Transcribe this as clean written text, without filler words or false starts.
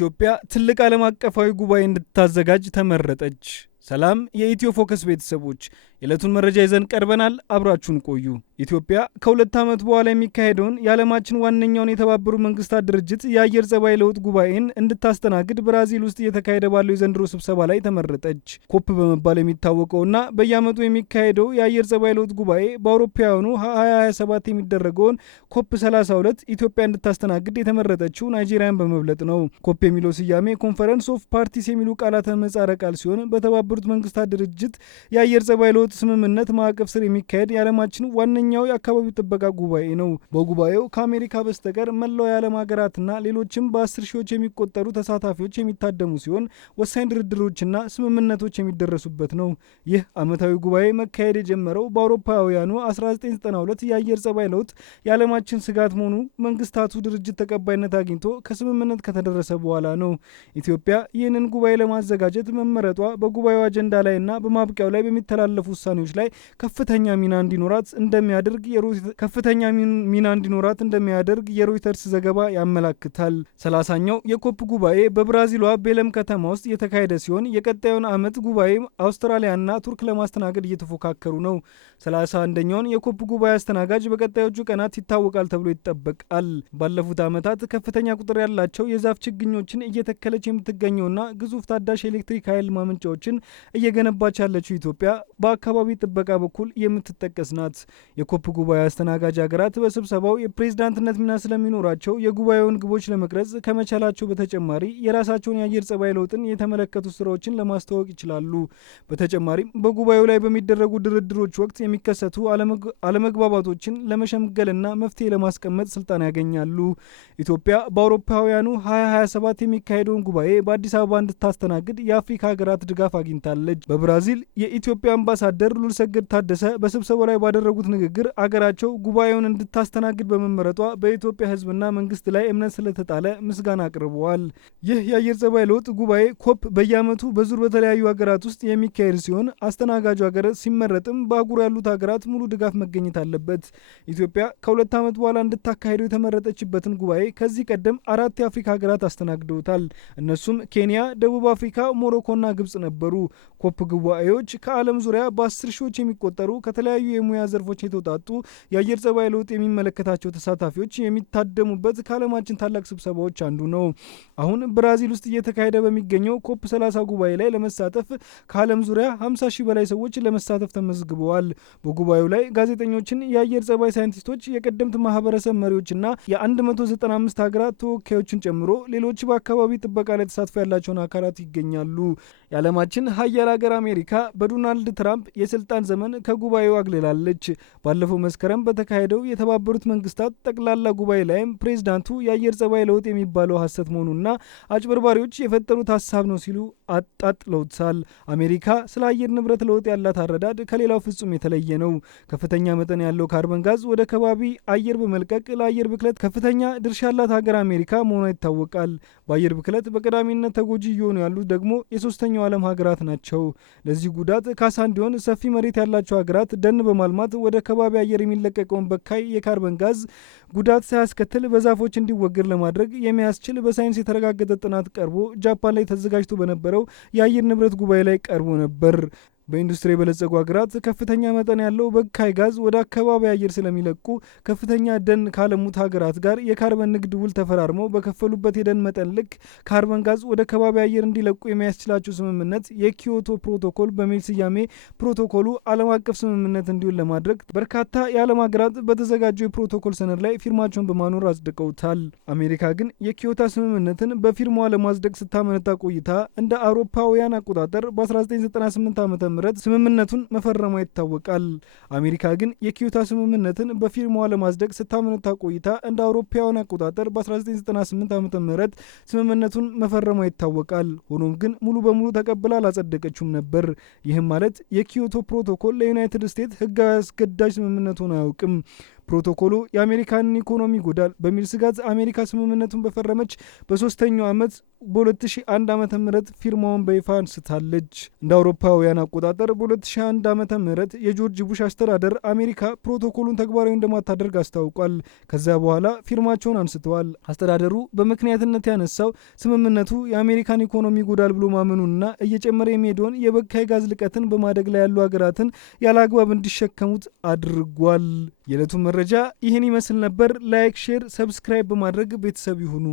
ኢትዮጵያ ትልቅ ዓለም አቀፋዊ ጉባኤ እንድታዘጋጅ ተመረጠች። ሰላም የኢትዮ ፎከስ ቤተሰቦች፣ የዕለቱን መረጃ ይዘን ቀርበናል። አብራችሁን ቆዩ። ኢትዮጵያ ከ2 ዓመት በኋላ የሚካሄደውን የዓለማችን ዋነኛውን የተባበሩት መንግስታት ድርጅት የአየር ጸባይ ለውጥ ጉባኤን እንድታስተናግድ ብራዚል ውስጥ እየተካሄደ ባለው የዘንድሮ ስብሰባ ላይ ተመረጠች። ኮፕ በመባል የሚታወቀውና በየዓመቱ የሚካሄደው የአየር ጸባይ ለውጥ ጉባኤ በአውሮፓውያኑ 2027 የሚደረገውን ኮፕ 32 ኢትዮጵያ እንድታስተናግድ የተመረጠችው ናይጄሪያን በመብለጥ ነው። ኮፕ የሚለው ስያሜ ኮንፈረንስ ኦፍ ፓርቲስ የሚሉ ቃላተ ምህጻረ ቃል ሲሆን በተባበሩት መንግስታት ድርጅት የአየር ጸባይ ለውጥ ስምምነት ማዕቀፍ ስር የሚካሄድ የዓለማችን ዋነኛው የአካባቢው ጥበቃ ጉባኤ ነው። በጉባኤው ከአሜሪካ በስተቀር መላው የዓለም ሀገራትና ሌሎችም በ10 ሺዎች የሚቆጠሩ ተሳታፊዎች የሚታደሙ ሲሆን ወሳኝ ድርድሮችና ስምምነቶች የሚደረሱበት ነው። ይህ ዓመታዊ ጉባኤ መካሄድ የጀመረው በአውሮፓውያኑ 1992 የአየር ጸባይ ለውጥ የዓለማችን ስጋት መሆኑ መንግስታቱ ድርጅት ተቀባይነት አግኝቶ ከስምምነት ከተደረሰ በኋላ ነው። ኢትዮጵያ ይህንን ጉባኤ ለማዘጋጀት መመረጧ በጉባኤው አጀንዳ ላይና በማብቂያው ላይ በሚተላለፉ ውሳኔዎች ላይ ከፍተኛ ሚና እንዲኖራት እንደሚያደርግ የሮይተርስ ዘገባ ያመላክታል። 30ኛው የኮፕ ጉባኤ በብራዚሏ ቤለም ከተማ ውስጥ የተካሄደ ሲሆን የቀጣዩን ዓመት ጉባኤ አውስትራሊያና ቱርክ ለማስተናገድ እየተፎካከሩ ነው። 31ኛውን የኮፕ ጉባኤ አስተናጋጅ በቀጣዮቹ ቀናት ይታወቃል ተብሎ ይጠበቃል። ባለፉት ዓመታት ከፍተኛ ቁጥር ያላቸው የዛፍ ችግኞችን እየተከለች የምትገኘውና ግዙፍ ታዳሽ ኤሌክትሪክ ኃይል ማመንጫዎችን እየገነባች ያለችው ኢትዮጵያ በአካባቢ ጥበቃ በኩል የምትጠቀስ ናት። የኮፕ ጉባኤ አስተናጋጅ ሀገራት በስብሰባው የፕሬዝዳንትነት ሚና ስለሚኖራቸው የጉባኤውን ግቦች ለመቅረጽ ከመቻላቸው በተጨማሪ የራሳቸውን የአየር ጸባይ ለውጥን የተመለከቱ ስራዎችን ለማስተዋወቅ ይችላሉ። በተጨማሪም በጉባኤው ላይ በሚደረጉ ድርድሮች ወቅት የሚከሰቱ አለመግባባቶችን ለመሸምገልና መፍትሄ ለማስቀመጥ ስልጣን ያገኛሉ። ኢትዮጵያ በአውሮፓውያኑ 2027 የሚካሄደውን ጉባኤ በአዲስ አበባ እንድታስተናግድ የአፍሪካ ሀገራት ድጋፍ አግኝታለች። በብራዚል የኢትዮጵያ አምባሳደር ሉልሰገድ ታደሰ በስብሰባው ላይ ባደረጉት ንግግር አገራቸው ጉባኤውን እንድታስተናግድ በመመረጧ በኢትዮጵያ ሕዝብና መንግስት ላይ እምነት ስለተጣለ ምስጋና አቅርበዋል። ይህ የአየር ጸባይ ለውጥ ጉባኤ ኮፕ በየዓመቱ በዙር በተለያዩ ሀገራት ውስጥ የሚካሄድ ሲሆን አስተናጋጁ ሀገር ሲመረጥም በአህጉሩ ያሉት ሀገራት ሙሉ ድጋፍ መገኘት አለበት። ኢትዮጵያ ከ2 ዓመት በኋላ እንድታካሄደው የተመረጠችበትን ጉባኤ ከዚህ ቀደም 4 የአፍሪካ ሀገራት አስተናግደውታል። እነሱም ኬንያ፣ ደቡብ አፍሪካ፣ ሞሮኮና ግብጽ ነበሩ። ኮፕ ጉባኤዎች ከዓለም ዙሪያ በ10 ሺዎች የሚቆጠሩ ከተለያዩ የሙያ ዘርፎች የተውጣጡ የአየር ጸባይ ለውጥ የሚመለከታቸው ተሳታፊዎች የሚታደሙበት ከዓለማችን ታላቅ ስብሰባዎች አንዱ ነው። አሁን ብራዚል ውስጥ እየተካሄደ በሚገኘው ኮፕ 30 ጉባኤ ላይ ለመሳተፍ ከዓለም ዙሪያ 50 ሺህ በላይ ሰዎች ለመሳተፍ ተመዝግበዋል። በጉባኤው ላይ ጋዜጠኞችን፣ የአየር ጸባይ ሳይንቲስቶች፣ የቀደምት ማህበረሰብ መሪዎችና የ195 ሀገራት ተወካዮችን ጨምሮ ሌሎች በአካባቢ ጥበቃ ላይ ተሳትፎ ያላቸውን አካላት ይገኛሉ። የዓለማችን ሀያል ሀገር አሜሪካ በዶናልድ ትራምፕ የስልጣን ዘመን ከጉባኤው አግልላለች። ባለፈው መስከረም በተካሄደው የተባበሩት መንግስታት ጠቅላላ ጉባኤ ላይም ፕሬዝዳንቱ የአየር ጸባይ ለውጥ የሚባለው ሐሰት መሆኑና አጭበርባሪዎች የፈጠሩት ሀሳብ ነው ሲሉ አጣጥለውታል። አሜሪካ ስለ አየር ንብረት ለውጥ ያላት አረዳድ ከሌላው ፍጹም የተለየ ነው። ከፍተኛ መጠን ያለው ካርበን ጋዝ ወደ ከባቢ አየር በመልቀቅ ለአየር ብክለት ከፍተኛ ድርሻ ያላት ሀገር አሜሪካ መሆኗ ይታወቃል። በአየር ብክለት በቀዳሚነት ተጎጂ እየሆኑ ያሉት ደግሞ የሶስተኛው ዓለም ሀገራት ናቸው። ለዚህ ጉዳት ካሳ እንዲሆን ሰፊ መሬት ያላቸው ሀገራት ደን በማልማት ወደ ከባቢ አየር የሚለቀቀውን በካይ የካርበን ጋዝ ጉዳት ሳያስከትል በዛፎች እንዲወገድ ለማድረግ የሚያስችል በሳይንስ የተረጋገጠ ጥናት ቀርቦ ጃፓን ላይ ተዘጋጅቶ በነበረው የአየር ንብረት ጉባኤ ላይ ቀርቦ ነበር። በኢንዱስትሪ የበለጸጉ ሀገራት ከፍተኛ መጠን ያለው በካይ ጋዝ ወደ አካባቢ አየር ስለሚለቁ ከፍተኛ ደን ካለሙት ሀገራት ጋር የካርበን ንግድ ውል ተፈራርመው በከፈሉበት የደን መጠን ልክ ካርበን ጋዝ ወደ ከባቢ አየር እንዲለቁ የሚያስችላቸው ስምምነት የኪዮቶ ፕሮቶኮል በሚል ስያሜ ፕሮቶኮሉ ዓለም አቀፍ ስምምነት እንዲሆን ለማድረግ በርካታ የዓለም ሀገራት በተዘጋጀው የፕሮቶኮል ሰነድ ላይ ፊርማቸውን በማኖር አጽድቀውታል። አሜሪካ ግን የኪዮቶ ስምምነትን በፊርማዋ ለማጽደቅ ስታመነታ ቆይታ እንደ አውሮፓውያን አቆጣጠር በ1998 ዓ.ም ስምምነቱን መፈረሟ ይታወቃል። አሜሪካ ግን የኪዮቶ ስምምነትን በፊርማዋ ለማጽደቅ ስታመነታ ቆይታ እንደ አውሮፓውያን አቆጣጠር በ1998 ዓ.ም ስምምነቱን መፈረሟ ይታወቃል። ሆኖም ግን ሙሉ በሙሉ ተቀብላ አላጸደቀችውም ነበር። ይህም ማለት የኪዮቶ ፕሮቶኮል ለዩናይትድ ስቴትስ ሕጋዊ አስገዳጅ ስምምነት ሆኖ አያውቅም። ፕሮቶኮሉ የአሜሪካንን ኢኮኖሚ ይጎዳል በሚል ስጋት አሜሪካ ስምምነቱን በፈረመች በ3ኛው ዓመት በ2001 ዓ.ም ፊርማውን በይፋ አንስታለች። እንደ አውሮፓውያን አቆጣጠር በ2001 ዓ.ም የጆርጅ ቡሽ አስተዳደር አሜሪካ ፕሮቶኮሉን ተግባራዊ እንደማታደርግ አስታውቋል። ከዚያ በኋላ ፊርማቸውን አንስተዋል። አስተዳደሩ በምክንያትነት ያነሳው ስምምነቱ የአሜሪካን ኢኮኖሚ ይጎዳል ብሎ ማመኑንና እየጨመረ የሚሄደውን የበካይ ጋዝ ልቀትን በማደግ ላይ ያሉ ሀገራትን ያለ አግባብ እንዲሸከሙት አድርጓል። የዕለቱ መረጃ ይህን ይመስል ነበር። ላይክ፣ ሼር፣ ሰብስክራይብ በማድረግ ቤተሰብ ይሁኑ።